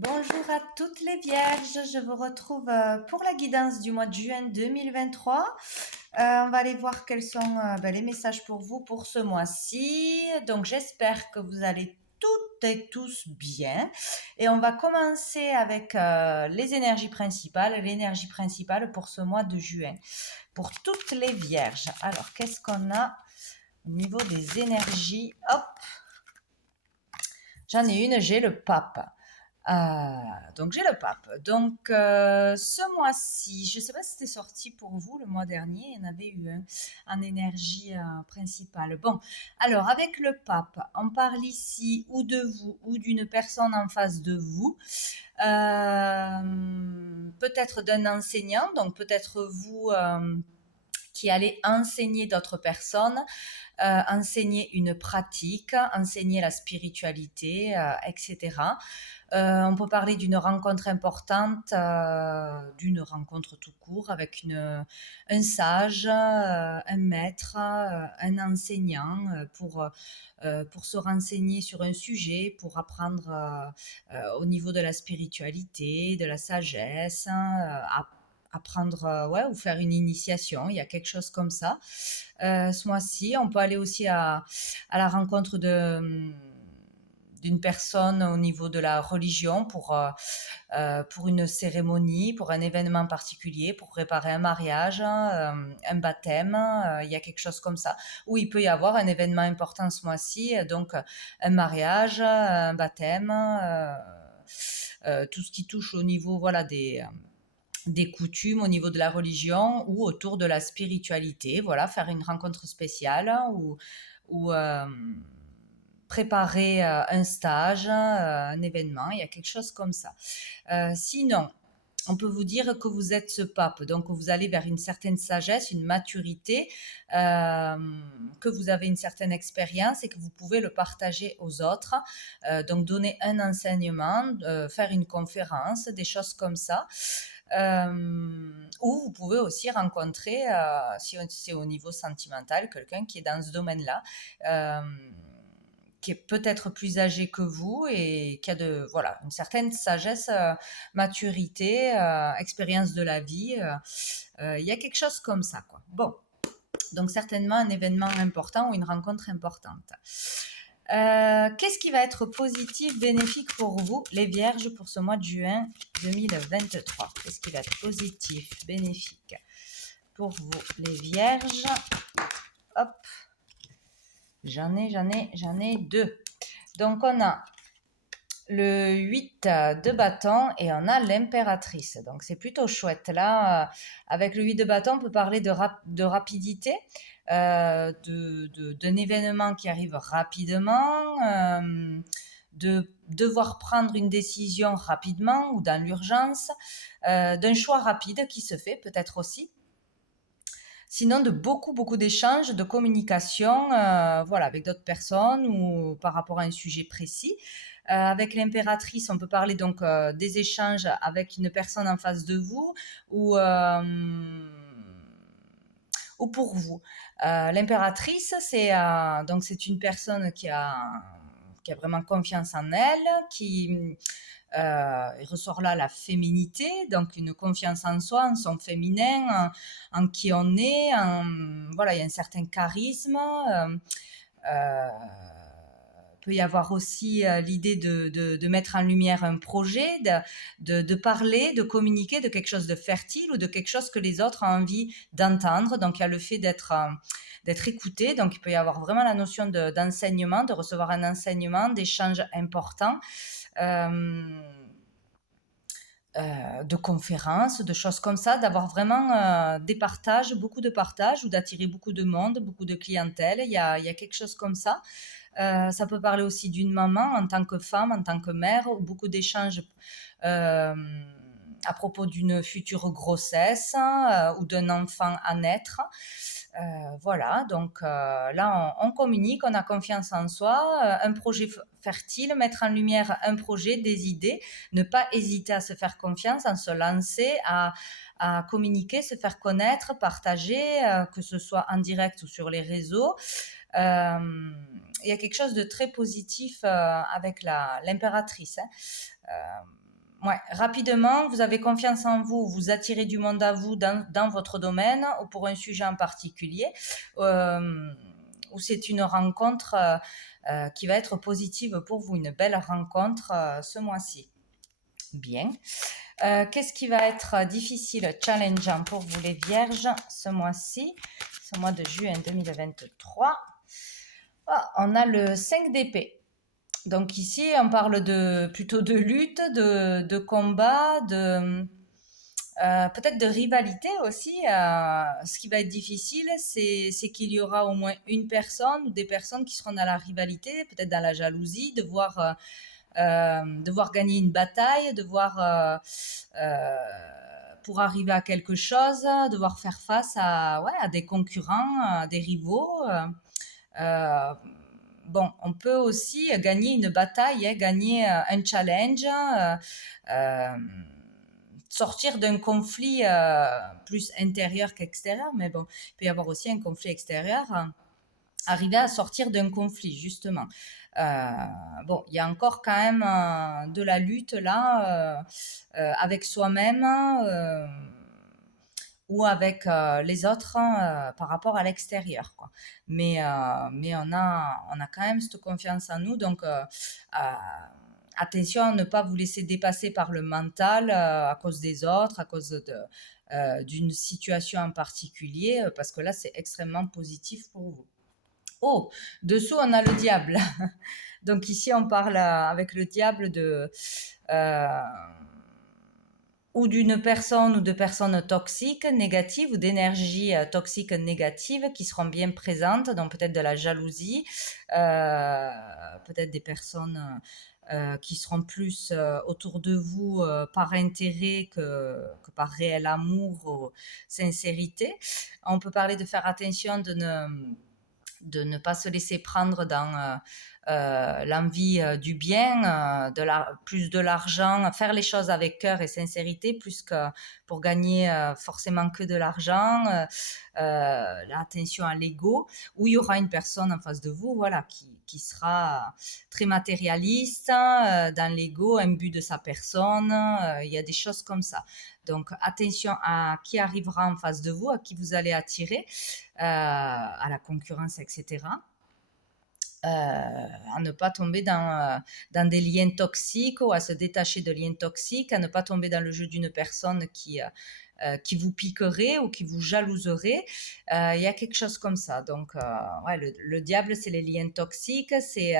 Bonjour à toutes les vierges, je vous retrouve pour la guidance du mois de juin 2023. On va aller voir quels sont les messages pour vous pour ce mois-ci. Donc j'espère que vous allez toutes et tous bien. Et on va commencer avec les énergies principales. L'énergie principale pour ce mois de juin, pour toutes les vierges. Alors qu'est-ce qu'on a au niveau des énergies? Hop, j'en ai une, j'ai le pape. Donc j'ai le pape. Donc ce mois-ci, je ne sais pas si c'était sorti pour vous le mois dernier, il y en avait eu un en énergie principale. Bon, alors avec le pape, on parle ici ou de vous ou d'une personne en face de vous. Peut-être d'un enseignant, donc peut-être vous qui allez enseigner d'autres personnes, enseigner une pratique, enseigner la spiritualité, etc. On peut parler d'une rencontre importante, d'une rencontre tout court avec un sage, un maître, un enseignant pour se renseigner sur un sujet, pour apprendre au niveau de la spiritualité, de la sagesse, apprendre ouais, ou faire une initiation, il y a quelque chose comme ça. Ce mois-ci, on peut aller aussi à la rencontre d'une personne au niveau de la religion pour une cérémonie, pour un événement particulier, pour préparer un mariage, un baptême, il y a quelque chose comme ça. Ou il peut y avoir un événement important ce mois-ci, donc un mariage, un baptême, tout ce qui touche au niveau voilà, des coutumes au niveau de la religion ou autour de la spiritualité, voilà, faire une rencontre spéciale ou préparer un stage, un événement, il y a quelque chose comme ça. Sinon, on peut vous dire que vous êtes ce pape, donc vous allez vers une certaine sagesse, une maturité, que vous avez une certaine expérience et que vous pouvez le partager aux autres, donc donner un enseignement, faire une conférence, des choses comme ça. Ou vous pouvez aussi rencontrer, si c'est au niveau sentimental, quelqu'un qui est dans ce domaine-là, qui est peut-être plus âgé que vous et qui a voilà, une certaine sagesse, maturité, expérience de la vie. Il y a quelque chose comme ça, quoi. Bon, donc certainement un événement important ou une rencontre importante. Qu'est-ce qui va être positif, bénéfique pour vous, les vierges, pour ce mois de juin 2023? Qu'est-ce qui va être positif, bénéfique pour vous, les vierges? Hop, j'en ai deux. Donc on a le 8 de bâton et on a l'impératrice. Donc c'est plutôt chouette. Là, avec le 8 de bâton, on peut parler de rapidité, d'un événement qui arrive rapidement, de devoir prendre une décision rapidement ou dans l'urgence, d'un choix rapide qui se fait peut-être aussi. Sinon, de beaucoup d'échanges, de communication, voilà, avec d'autres personnes ou par rapport à un sujet précis. Avec l'impératrice, on peut parler donc des échanges avec une personne en face de vous ou pour vous. L'impératrice, c'est une personne qui a vraiment confiance en elle, il ressort là la féminité, donc une confiance en soi, en son féminin, en qui on est, voilà, il y a un certain charisme. Euh, peut y avoir aussi l'idée de mettre en lumière un projet, de parler, de communiquer de quelque chose de fertile ou de quelque chose que les autres ont envie d'entendre. Donc il y a le fait d'être écouté. Donc il peut y avoir vraiment la notion d'enseignement, de recevoir un enseignement, d'échange important. De conférences, de choses comme ça, d'avoir vraiment des partages, beaucoup de partages ou d'attirer beaucoup de monde, beaucoup de clientèle. Il y a quelque chose comme ça. Ça peut parler aussi d'une maman en tant que femme, en tant que mère, ou beaucoup d'échanges euh, à propos d'une future grossesse ou d'un enfant à naître. Voilà, donc là, on communique, on a confiance en soi, un projet fertile, mettre en lumière un projet, des idées, ne pas hésiter à se faire confiance, à se lancer, à communiquer, se faire connaître, partager, que ce soit en direct ou sur les réseaux. Il y a quelque chose de très positif avec l'impératrice. Hein. ouais, rapidement, vous avez confiance en vous, vous attirez du monde à vous dans votre domaine ou pour un sujet en particulier, ou c'est une rencontre qui va être positive pour vous, une belle rencontre ce mois-ci. Bien. Qu'est-ce qui va être difficile, challengeant pour vous les vierges ce mois-ci, ce mois de juin 2023? On a le 5 d'épée. Donc ici, on parle plutôt de lutte, de combat, peut-être de rivalité aussi. Ce qui va être difficile, c'est qu'il y aura au moins une personne ou des personnes qui seront dans la rivalité, peut-être dans la jalousie, devoir gagner une bataille, pour arriver à quelque chose, devoir faire face à des concurrents, à des rivaux. Euh, bon, on peut aussi gagner une bataille, gagner un challenge, sortir d'un conflit plus intérieur qu'extérieur, mais bon, il peut y avoir aussi un conflit extérieur, arriver à sortir d'un conflit, justement. Bon, il y a encore quand même de la lutte là, avec soi-même ou avec les autres par rapport à l'extérieur, quoi. Mais on a quand même cette confiance en nous, donc attention à ne pas vous laisser dépasser par le mental à cause des autres, à cause d'une situation en particulier, parce que là, c'est extrêmement positif pour vous. Oh, dessous, on a le diable. Donc ici, on parle avec le diable ou d'une personne ou de personnes toxiques, négatives, ou d'énergie toxique négative qui seront bien présentes, donc peut-être de la jalousie, peut-être des personnes qui seront plus autour de vous par intérêt que par réel amour ou sincérité. On peut parler de faire attention de ne pas se laisser prendre dans l'envie du bien, plus de l'argent, faire les choses avec cœur et sincérité, plus que pour gagner forcément que de l'argent, l'attention à l'ego, où il y aura une personne en face de vous, voilà, qui sera très matérialiste, dans l'ego, imbu de sa personne, il y a des choses comme ça. Donc attention à qui arrivera en face de vous, à qui vous allez attirer, à la concurrence, etc. À ne pas tomber dans des liens toxiques ou à se détacher de liens toxiques, à ne pas tomber dans le jeu d'une personne qui vous piquerait ou qui vous jalouserait. Il y a quelque chose comme ça. Donc, ouais, le diable, c'est les liens toxiques, c'est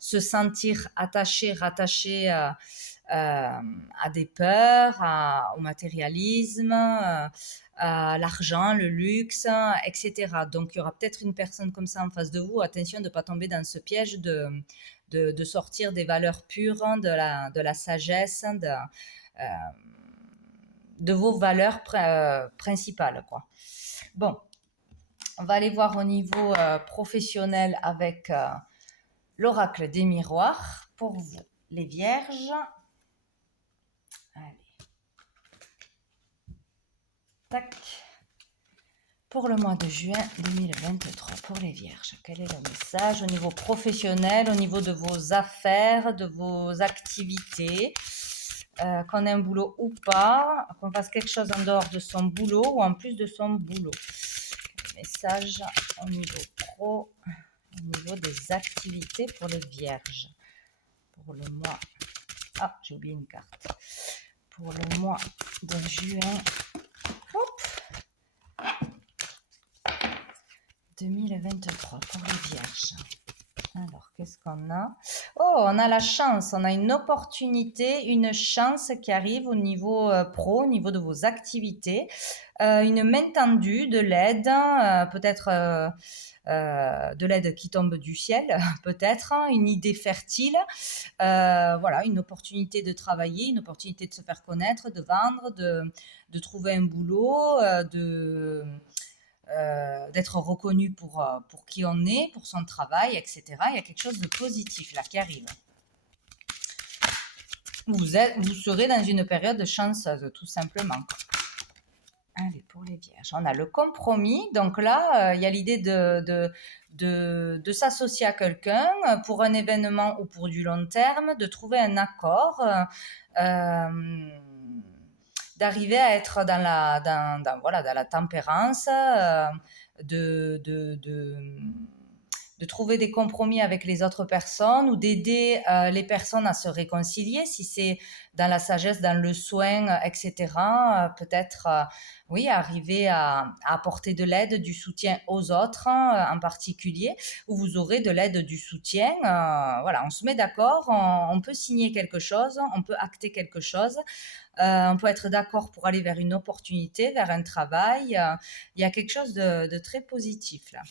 se sentir attaché, rattaché à des peurs, au matérialisme, à l'argent, le luxe, etc. Donc, il y aura peut-être une personne comme ça en face de vous. Attention de ne pas tomber dans ce piège de sortir des valeurs pures, de la sagesse, de vos valeurs principales, quoi. Bon, on va aller voir au niveau professionnel avec l'oracle des miroirs pour vous, les vierges. Allez. Tac. Pour le mois de juin 2023, pour les vierges, quel est le message au niveau professionnel, au niveau de vos affaires, de vos activités, qu'on ait un boulot ou pas, qu'on fasse quelque chose en dehors de son boulot ou en plus de son boulot. Message au niveau pro, au niveau des activités pour les vierges. Pour le mois... Ah, j'ai oublié une carte. Pour le mois de juin... Hop, 2023 pour les vierges. Alors, qu'est-ce qu'on a? Oh, on a la chance, on a une opportunité, une chance qui arrive au niveau pro, au niveau de vos activités. Une main tendue, de l'aide, peut-être de l'aide qui tombe du ciel, peut-être, une idée fertile. Voilà, une opportunité de travailler, une opportunité de se faire connaître, de vendre, de trouver un boulot, d'être reconnu pour qui on est, pour son travail, etc. Il y a quelque chose de positif là qui arrive. Vous serez dans une période chanceuse, tout simplement. Allez, pour les vierges, on a le compromis. Donc là, il y a l'idée de s'associer à quelqu'un pour un événement ou pour du long terme, de trouver un accord, d'arriver à être voilà, dans la tempérance, de, de, de, de trouver des compromis avec les autres personnes ou d'aider les personnes à se réconcilier si c'est dans la sagesse, dans le soin, etc. Peut-être, oui, arriver à apporter de l'aide, du soutien aux autres en particulier, où vous aurez de l'aide, du soutien. Voilà, on se met d'accord, on peut signer quelque chose, on peut acter quelque chose. On peut être d'accord pour aller vers une opportunité, vers un travail. Il y a quelque chose de très positif là.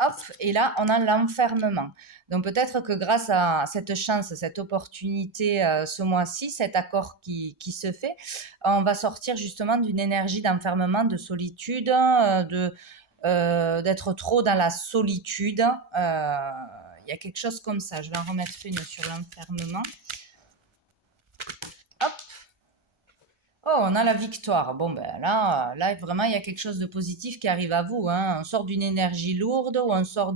Hop, et là, on a l'enfermement. Donc peut-être que grâce à cette chance, cette opportunité ce mois-ci, cet accord qui se fait, on va sortir justement d'une énergie d'enfermement, de solitude, d'être trop dans la solitude. Il y a quelque chose comme ça. Je vais en remettre une sur l'enfermement. Hop. Oh, on a la victoire. Bon, ben là, vraiment, il y a quelque chose de positif qui arrive à vous, hein. On sort d'une énergie lourde ou on sort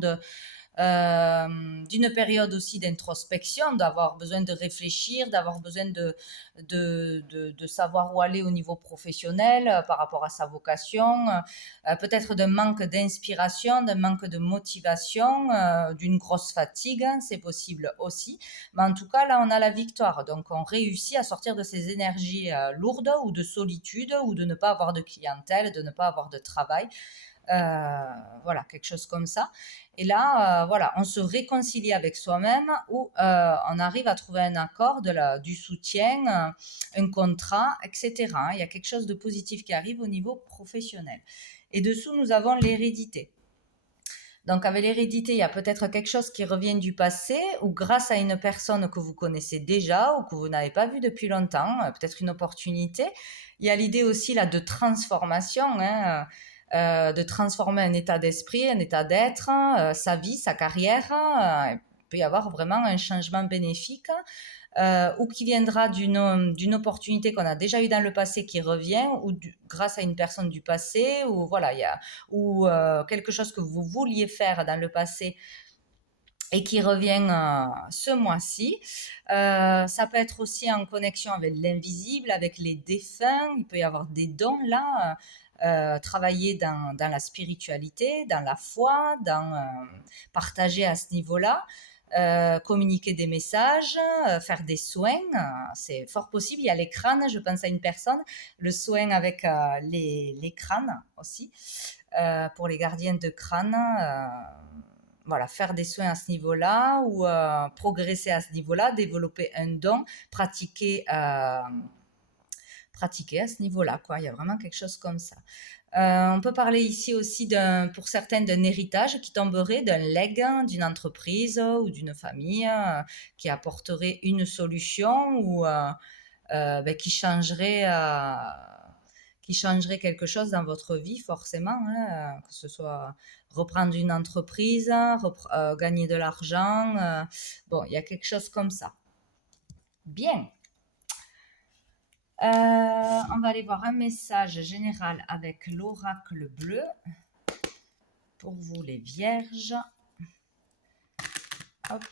d'une période aussi d'introspection, d'avoir besoin de réfléchir, d'avoir besoin de savoir où aller au niveau professionnel par rapport à sa vocation, peut-être d'un manque d'inspiration, d'un manque de motivation, d'une grosse fatigue, hein, c'est possible aussi. Mais en tout cas, là, on a la victoire. Donc, on réussit à sortir de ces énergies lourdes ou de solitude ou de ne pas avoir de clientèle, de ne pas avoir de travail. Voilà, quelque chose comme ça. Et là, voilà, on se réconcilie avec soi-même ou on arrive à trouver un accord, du soutien, un contrat, etc. Il y a quelque chose de positif qui arrive au niveau professionnel. Et dessous, nous avons l'hérédité. Donc, avec l'hérédité, il y a peut-être quelque chose qui revient du passé ou grâce à une personne que vous connaissez déjà ou que vous n'avez pas vue depuis longtemps, peut-être une opportunité. Il y a l'idée aussi là de transformation, hein, de transformer un état d'esprit, un état d'être, sa vie, sa carrière. Il peut y avoir vraiment un changement bénéfique ou qui viendra d'une opportunité qu'on a déjà eue dans le passé qui revient, ou grâce à une personne du passé, ou voilà, ou quelque chose que vous vouliez faire dans le passé et qui revient ce mois-ci. Ça peut être aussi en connexion avec l'invisible, avec les défunts. Il peut y avoir des dons là. Travailler dans la spiritualité, dans la foi, partager à ce niveau-là. Communiquer des messages, faire des soins, c'est fort possible. Il y a les crânes, je pense à une personne, le soin avec les crânes aussi, pour les gardiens de crâne. Voilà, faire des soins à ce niveau-là ou progresser à ce niveau-là, développer un don, pratiquer à ce niveau-là, quoi. Il y a vraiment quelque chose comme ça. On peut parler ici aussi pour certains d'un héritage qui tomberait, d'un legs d'une entreprise ou d'une famille qui apporterait une solution ou qui changerait quelque chose dans votre vie forcément, hein, que ce soit reprendre une entreprise, gagner de l'argent. Bon, il y a quelque chose comme ça. Bien. On va aller voir un message général avec l'oracle bleu pour vous les vierges. Hop.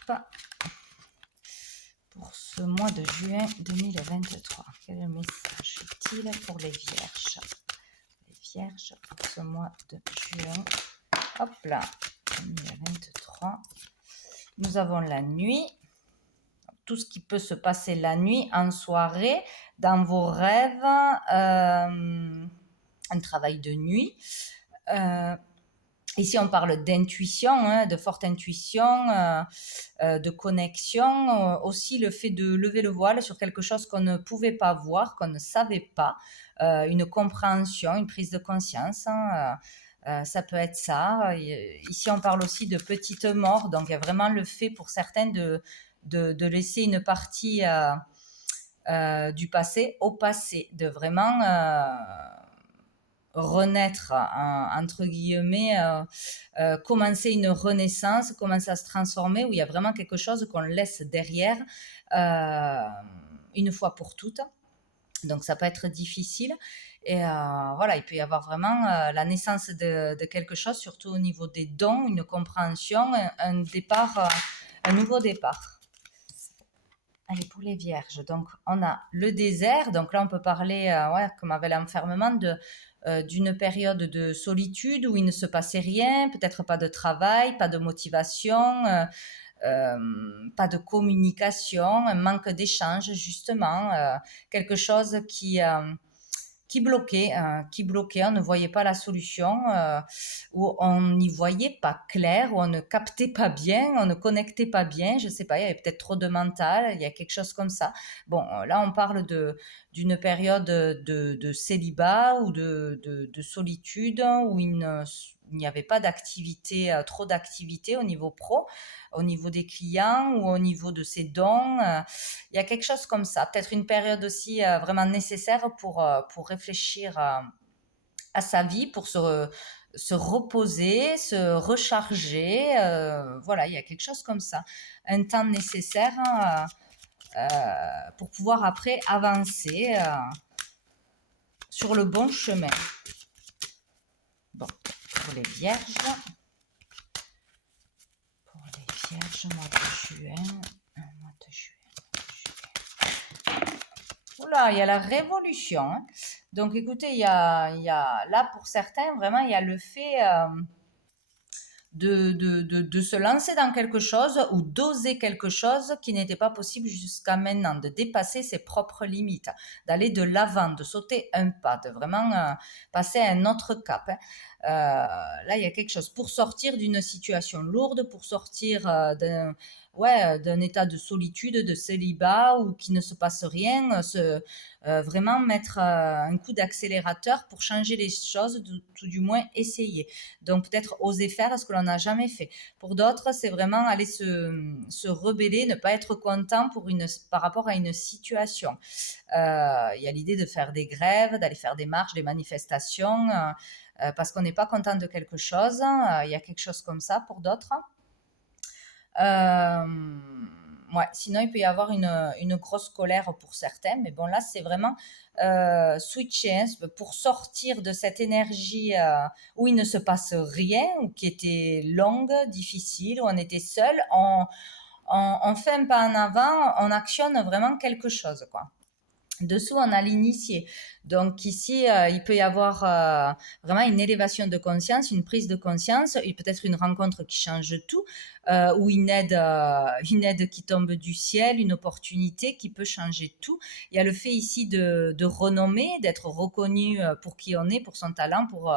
Pour ce mois de juin 2023, quel message est-il pour les vierges? Les vierges pour ce mois de juin. Hop là, 2023. Nous avons la nuit. Tout ce qui peut se passer la nuit, en soirée, dans vos rêves, un travail de nuit. Ici, on parle d'intuition, hein, de forte intuition, de connexion. Aussi, le fait de lever le voile sur quelque chose qu'on ne pouvait pas voir, qu'on ne savait pas. Une compréhension, une prise de conscience. Hein, ça peut être ça. Ici, on parle aussi de petites morts. Donc, il y a vraiment le fait pour certains de laisser une partie du passé au passé, de vraiment renaître, entre guillemets, commencer une renaissance, commencer à se transformer, où il y a vraiment quelque chose qu'on laisse derrière une fois pour toutes. Donc ça peut être difficile. Et voilà, il peut y avoir vraiment la naissance de quelque chose, surtout au niveau des dons, une compréhension, un départ, un nouveau départ. Allez, pour les vierges, donc on a le désert. Donc là, on peut parler, ouais, comme avec l'enfermement, d'une période de solitude où il ne se passait rien, peut-être pas de travail, pas de motivation, pas de communication, un manque d'échange, justement, quelque chose qui bloquait, on ne voyait pas la solution, où on n'y voyait pas clair, où on ne captait pas bien, on ne connectait pas bien, je ne sais pas, il y avait peut-être trop de mental, il y a quelque chose comme ça. Bon, là on parle d'une période de célibat ou de solitude, où il n'y avait pas d'activité, trop d'activité au niveau pro, au niveau des clients ou au niveau de ses dons. Il y a quelque chose comme ça, peut-être une période aussi vraiment nécessaire pour réfléchir à sa vie, pour se reposer, se recharger. Voilà, il y a quelque chose comme ça. Un temps nécessaire pour pouvoir après avancer sur le bon chemin. Bon, pour les vierges, mois de juin, mois de juillet. Oula, il y a la révolution, hein. Donc écoutez, là pour certains, vraiment, il y a le fait de se lancer dans quelque chose ou d'oser quelque chose qui n'était pas possible jusqu'à maintenant, de dépasser ses propres limites, d'aller de l'avant, de sauter un pas, de vraiment passer à un autre cap, hein. Là, il y a quelque chose pour sortir d'une situation lourde, pour sortir d'un état de solitude, de célibat ou qui ne se passe rien, vraiment mettre un coup d'accélérateur pour changer les choses, tout du moins essayer. Donc peut-être oser faire ce que l'on n'a jamais fait. Pour d'autres, c'est vraiment aller se rebeller, ne pas être content par rapport à une situation. Il y a l'idée de faire des grèves, d'aller faire des marches, des manifestations, parce qu'on n'est pas content de quelque chose. Il y a quelque chose comme ça pour d'autres. Ouais, sinon, il peut y avoir une grosse colère pour certains, mais bon, là, c'est vraiment switcher, hein, pour sortir de cette énergie où il ne se passe rien, ou qui était longue, difficile, où on était seul. On fait un pas en avant, on actionne vraiment quelque chose, quoi. Dessous, on a l'initié. Donc ici, il peut y avoir vraiment une élévation de conscience, une prise de conscience, et peut-être une rencontre qui change tout, ou une aide qui tombe du ciel, une opportunité qui peut changer tout. Il y a le fait ici de renommer, d'être reconnu pour qui on est, pour son talent, pour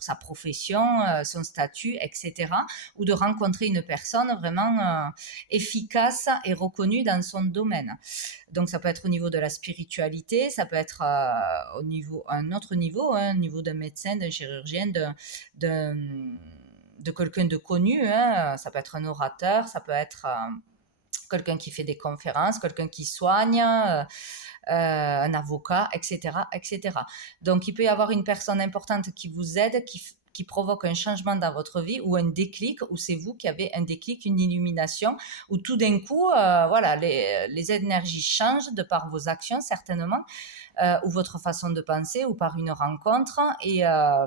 sa profession, son statut, etc. Ou de rencontrer une personne vraiment efficace et reconnue dans son domaine. Donc ça peut être au niveau de la spiritualité, ça peut être un autre niveau, hein, au niveau d'un médecin, d'un chirurgien, de quelqu'un de connu, hein. Ça peut être un orateur, ça peut être quelqu'un qui fait des conférences, quelqu'un qui soigne, un avocat, etc., etc. Donc, il peut y avoir une personne importante qui vous aide, qui provoque un changement dans votre vie, ou un déclic, ou c'est vous qui avez un déclic, une illumination, où tout d'un coup, voilà, les énergies changent de par vos actions, certainement, ou votre façon de penser, ou par une rencontre, et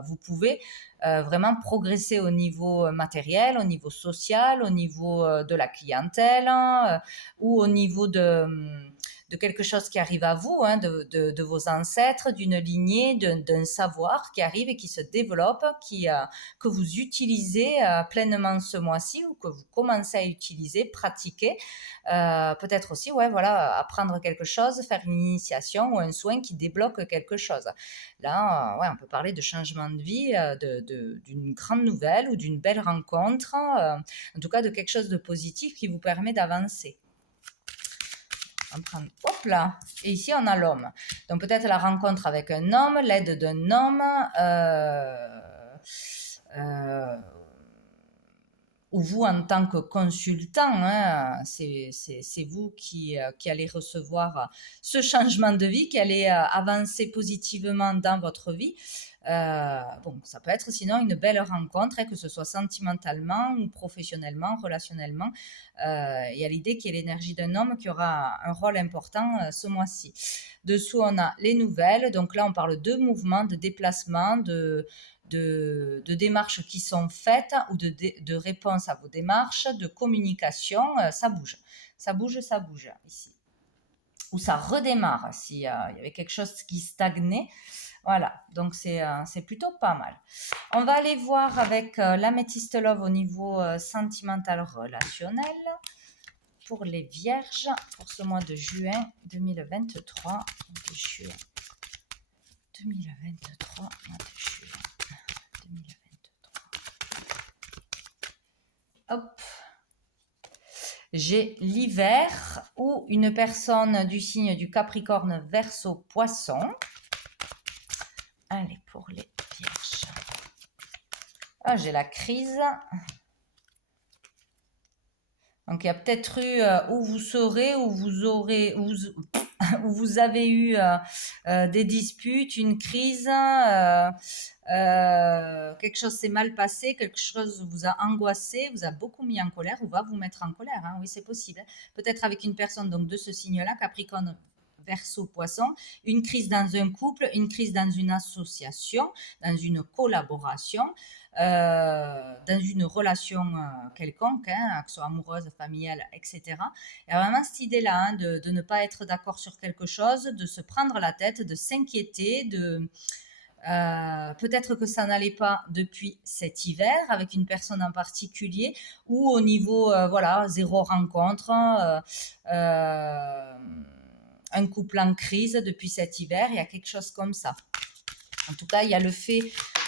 vous pouvez vraiment progresser au niveau matériel, au niveau social, au niveau de la clientèle, ou au niveau de quelque chose qui arrive à vous, hein, de vos ancêtres, d'une lignée, d'un savoir qui arrive et qui se développe, que vous utilisez pleinement ce mois-ci, ou que vous commencez à utiliser, pratiquer. Peut-être aussi, ouais, voilà, apprendre quelque chose, faire une initiation ou un soin qui débloque quelque chose. Là, ouais, on peut parler de changement de vie, d'une grande nouvelle ou d'une belle rencontre, en tout cas de quelque chose de positif qui vous permet d'avancer. On prend, hop là, et ici on a l'homme. Donc peut-être la rencontre avec un homme, l'aide d'un homme, ou vous en tant que consultant, hein, c'est vous qui allez recevoir ce changement de vie, qui allez avancer positivement dans votre vie. Bon, ça peut être sinon une belle rencontre, hein, que ce soit sentimentalement ou professionnellement, relationnellement. Il y a l'idée qu'il y ait l'énergie d'un homme qui aura un rôle important ce mois-ci. Dessous, on a les nouvelles. Donc là, on parle de mouvements, de déplacements, de démarches qui sont faites ou de réponses à vos démarches, de communication. Ça bouge, ça bouge, ça bouge ici. Ou ça redémarre s'il y avait quelque chose qui stagnait. Voilà, donc c'est plutôt pas mal. On va aller voir avec l'améthyste love au niveau sentimental relationnel pour les vierges pour ce mois de juin 2023. De juin 2023, mois de juin 2023. Hop. J'ai l'hiver ou une personne du signe du Capricorne, Verseau, Poisson. Allez, pour les vierges. Ah, j'ai la crise. Donc, il y a peut-être eu où vous serez, où vous aurez, où vous avez eu des disputes, une crise, quelque chose s'est mal passé, quelque chose vous a angoissé, vous a beaucoup mis en colère ou va vous mettre en colère. Hein. Oui, c'est possible. Peut-être avec une personne donc de ce signe-là, Capricorne, Verseau, Poisson, une crise dans un couple, une crise dans une association, dans une collaboration, dans une relation quelconque, hein, que ce soit amoureuse, familiale, etc. Il y a vraiment cette idée-là hein, de ne pas être d'accord sur quelque chose, de se prendre la tête, de s'inquiéter, peut-être que ça n'allait pas depuis cet hiver avec une personne en particulier ou au niveau, voilà, zéro rencontre, un couple en crise depuis cet hiver, il y a quelque chose comme ça. En tout cas, il y a le fait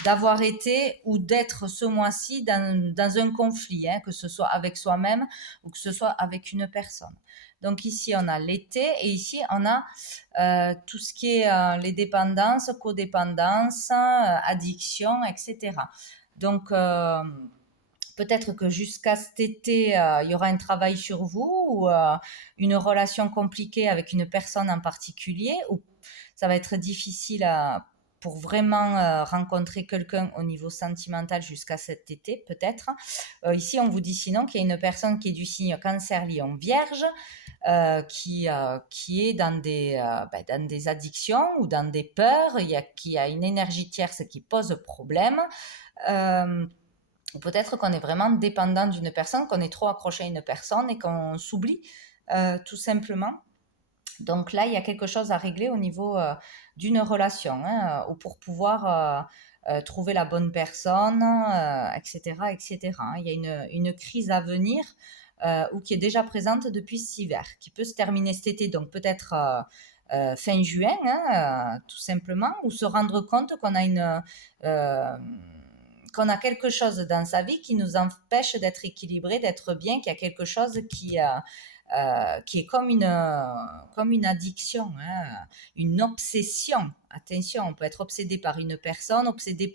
d'avoir été ou d'être ce mois-ci dans un conflit, hein, que ce soit avec soi-même ou que ce soit avec une personne. Donc ici, on a l'été et ici, on a tout ce qui est les dépendances, codépendances, addiction, etc. Donc, peut-être que jusqu'à cet été, il y aura un travail sur vous ou une relation compliquée avec une personne en particulier ou ça va être difficile pour vraiment rencontrer quelqu'un au niveau sentimental jusqu'à cet été, peut-être. Ici, on vous dit sinon qu'il y a une personne qui est du signe Cancer, Lion, Vierge, qui est dans des addictions ou dans des peurs, qui a une énergie tierce qui pose problème. Ou peut-être qu'on est vraiment dépendant d'une personne, qu'on est trop accroché à une personne et qu'on s'oublie tout simplement. Donc là, il y a quelque chose à régler au niveau d'une relation, hein, ou pour pouvoir trouver la bonne personne, etc., etc. Il y a une crise à venir ou qui est déjà présente depuis cet hiver, qui peut se terminer cet été, donc peut-être fin juin, hein, tout simplement, ou se rendre compte qu'on a quelque chose dans sa vie qui nous empêche d'être équilibré, d'être bien, qu'il y a quelque chose qui est comme une addiction, hein, une obsession. Attention, on peut être obsédé par une personne, obsédé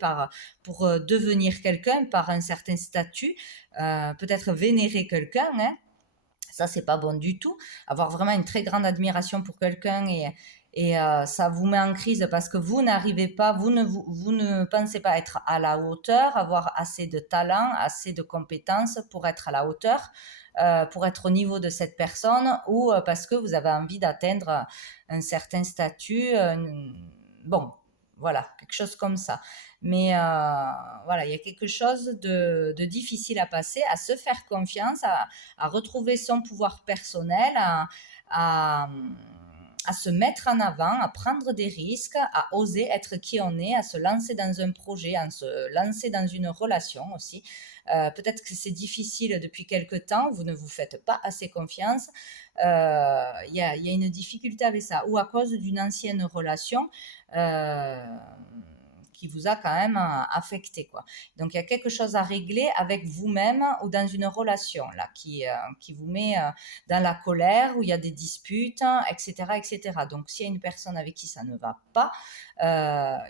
pour devenir quelqu'un, par un certain statut, peut-être vénérer quelqu'un, hein. Ça, c'est pas bon du tout. Avoir vraiment une très grande admiration pour quelqu'un et ça vous met en crise parce que vous n'arrivez pas, vous ne pensez pas être à la hauteur, avoir assez de talent, assez de compétences pour être à la hauteur, pour être au niveau de cette personne ou parce que vous avez envie d'atteindre un certain statut. Bon, voilà, quelque chose comme ça. Mais voilà, il y a quelque chose de difficile à passer, à se faire confiance, à retrouver son pouvoir personnel, à, à se mettre en avant, à prendre des risques, à oser être qui on est, à se lancer dans un projet, à se lancer dans une relation aussi. Peut-être que c'est difficile depuis quelque temps, vous ne vous faites pas assez confiance. Il y a une difficulté avec ça, ou à cause d'une ancienne relation qui vous a quand même affecté, quoi. Donc il y a quelque chose à régler avec vous-même ou dans une relation là qui vous met dans la colère, où il y a des disputes, etc., etc. Donc s'il y a une personne avec qui ça ne va pas,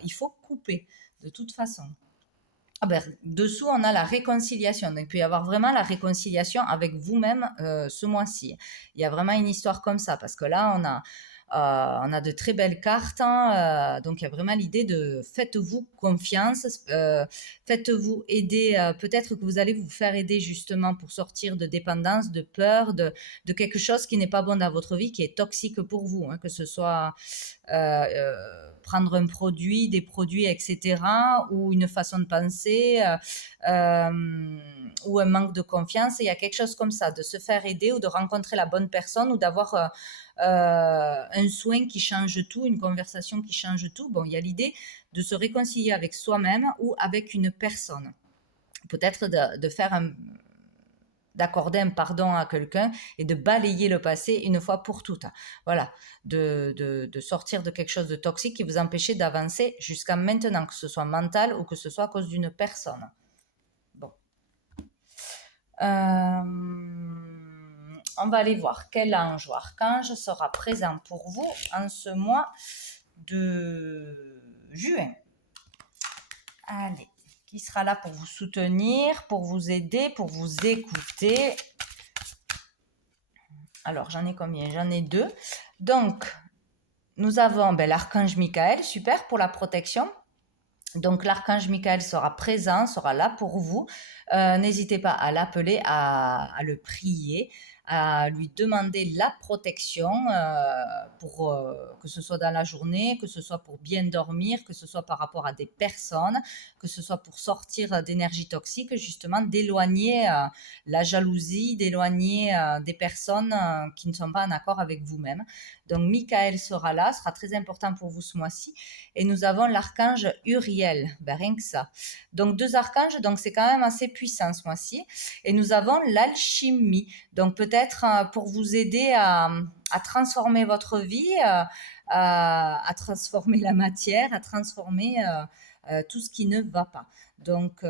il faut couper de toute façon. Ah ben, dessous, on a la réconciliation. Donc, il peut y avoir vraiment la réconciliation avec vous-même ce mois-ci. Il y a vraiment une histoire comme ça, parce que là, on a de très belles cartes, hein, donc, il y a vraiment l'idée de faites-vous confiance, faites-vous aider. Peut-être que vous allez vous faire aider justement pour sortir de dépendance, de peur, de quelque chose qui n'est pas bon dans votre vie, qui est toxique pour vous, hein, que ce soit prendre un produit, des produits, etc., ou une façon de penser, ou un manque de confiance. Et il y a quelque chose comme ça, de se faire aider ou de rencontrer la bonne personne ou d'avoir un soin qui change tout, une conversation qui change tout. Bon, il y a l'idée de se réconcilier avec soi-même ou avec une personne. Peut-être de faire d'accorder un pardon à quelqu'un et de balayer le passé une fois pour toutes. Voilà, de sortir de quelque chose de toxique qui vous empêchait d'avancer jusqu'à maintenant, que ce soit mental ou que ce soit à cause d'une personne. Bon. On va aller voir quel ange ou archange sera présent pour vous en ce mois de juin. Allez, qui sera là pour vous soutenir, pour vous aider, pour vous écouter. Alors, j'en ai combien? J'en ai 2. Donc, nous avons l'archange Michael, super pour la protection. Donc, l'archange Michael sera présent, sera là pour vous. N'hésitez pas à l'appeler, à le prier, à lui demander la protection pour que ce soit dans la journée, que ce soit pour bien dormir, que ce soit par rapport à des personnes, que ce soit pour sortir d'énergie toxique, justement d'éloigner la jalousie, d'éloigner des personnes qui ne sont pas en accord avec vous-même. Donc Michael sera là, sera très important pour vous ce mois-ci. Et nous avons l'archange Uriel, rien que ça. Donc 2 archanges, donc c'est quand même assez puissant ce mois-ci. Et nous avons l'alchimie, donc peut-être pour vous aider à transformer votre vie, à transformer la matière, à transformer tout ce qui ne va pas. Donc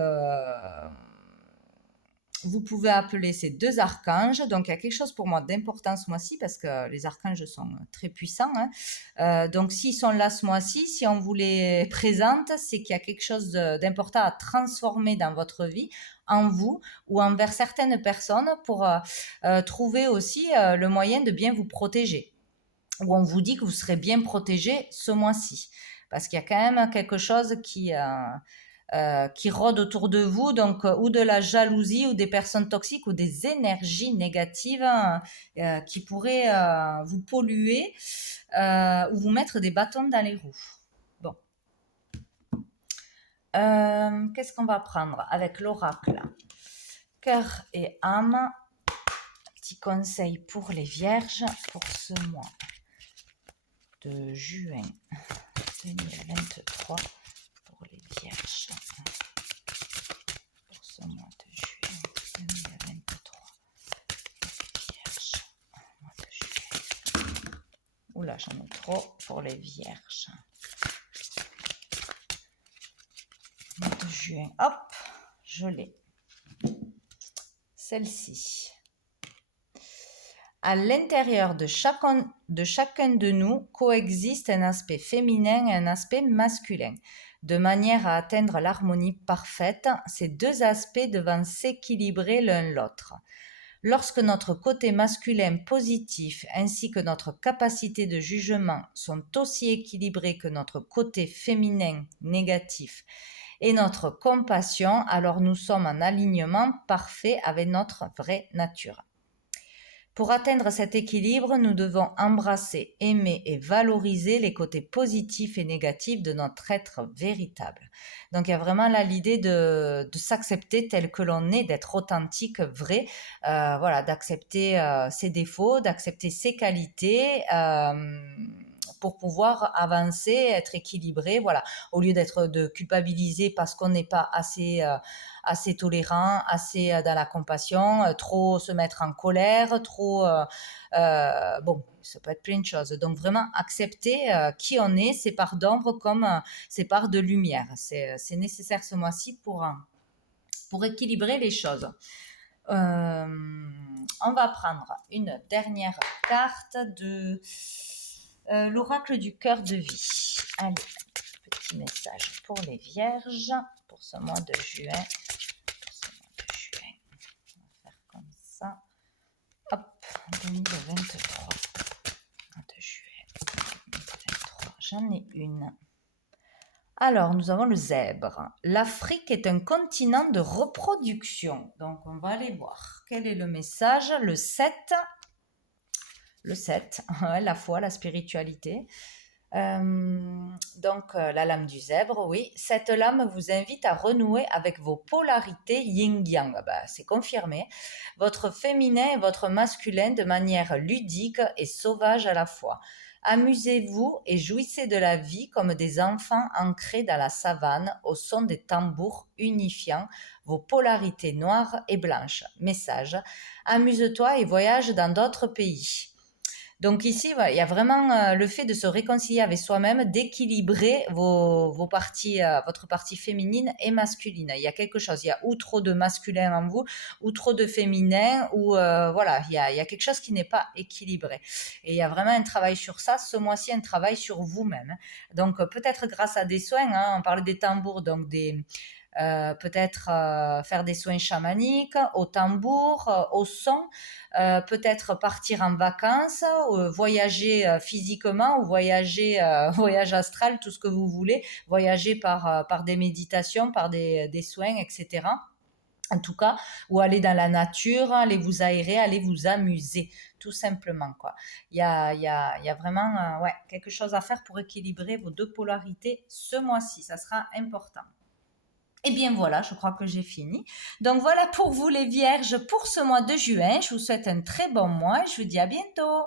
vous pouvez appeler ces 2 archanges. Donc, il y a quelque chose pour moi d'important ce mois-ci parce que les archanges sont très puissants, hein. Donc, s'ils sont là ce mois-ci, si on vous les présente, c'est qu'il y a quelque chose d'important à transformer dans votre vie, en vous ou envers certaines personnes pour trouver aussi le moyen de bien vous protéger. Ou on vous dit que vous serez bien protégé ce mois-ci. Parce qu'il y a quand même quelque chose qui rôdent autour de vous, donc ou de la jalousie ou des personnes toxiques ou des énergies négatives qui pourraient vous polluer ou vous mettre des bâtons dans les roues. Bon. Qu'est-ce qu'on va prendre avec l'oracle? Cœur et âme. Petit conseil pour les vierges pour ce mois de juin 2023 pour les vierges. Pour ce mois de juin 2023 pour les vierges. Mois de juin. Oula, j'en ai trop pour les vierges. Mois de juin. Hop, je l'ai. Celle-ci. À l'intérieur de chacun de nous coexiste un aspect féminin et un aspect masculin. De manière à atteindre l'harmonie parfaite, ces 2 aspects devant s'équilibrer l'un l'autre. Lorsque notre côté masculin positif ainsi que notre capacité de jugement sont aussi équilibrés que notre côté féminin négatif et notre compassion, alors nous sommes en alignement parfait avec notre vraie nature. Pour atteindre cet équilibre, nous devons embrasser, aimer et valoriser les côtés positifs et négatifs de notre être véritable. Donc il y a vraiment là l'idée de s'accepter tel que l'on est, d'être authentique, vrai, voilà, d'accepter ses défauts, d'accepter ses qualités. Pour pouvoir avancer, être équilibré, voilà, au lieu de culpabiliser parce qu'on n'est pas assez tolérant, assez dans la compassion, trop se mettre en colère, trop bon, ça peut être plein de choses. Donc vraiment accepter qui on est, ses parts d'ombre comme ses parts de lumière. C'est nécessaire ce mois-ci pour équilibrer les choses. On va prendre une dernière carte de l'oracle du cœur de vie. Allez, petit message pour les vierges pour ce mois de juin. On va faire comme ça. Hop, 2023. De juillet 2023. J'en ai une. Alors, nous avons le zèbre. L'Afrique est un continent de reproduction. Donc, on va aller voir. Quel est le message? Le 7. Le 7, la foi, la spiritualité. La lame du zèbre, oui. Cette lame vous invite à renouer avec vos polarités yin-yang. C'est confirmé. Votre féminin et votre masculin de manière ludique et sauvage à la fois. Amusez-vous et jouissez de la vie comme des enfants ancrés dans la savane au son des tambours unifiant vos polarités noires et blanches. Message: amuse-toi et voyage dans d'autres pays. Donc ici, il y a vraiment le fait de se réconcilier avec soi-même, d'équilibrer vos parties, votre partie féminine et masculine. Il y a quelque chose, il y a ou trop de masculin en vous, ou trop de féminin, ou voilà, il y a quelque chose qui n'est pas équilibré. Et il y a vraiment un travail sur ça, ce mois-ci, un travail sur vous-même. Donc peut-être grâce à des soins, on parlait des tambours, donc peut-être faire des soins chamaniques, au tambour, au son, peut-être partir en vacances, voyager physiquement ou voyager, voyage astral, tout ce que vous voulez, voyager par des méditations, par des soins, etc. En tout cas, ou aller dans la nature, aller vous aérer, aller vous amuser, tout simplement, quoi. Il y a vraiment quelque chose à faire pour équilibrer vos deux polarités ce mois-ci, ça sera important. Et bien voilà, je crois que j'ai fini. Donc voilà pour vous les vierges pour ce mois de juin. Je vous souhaite un très bon mois et je vous dis à bientôt.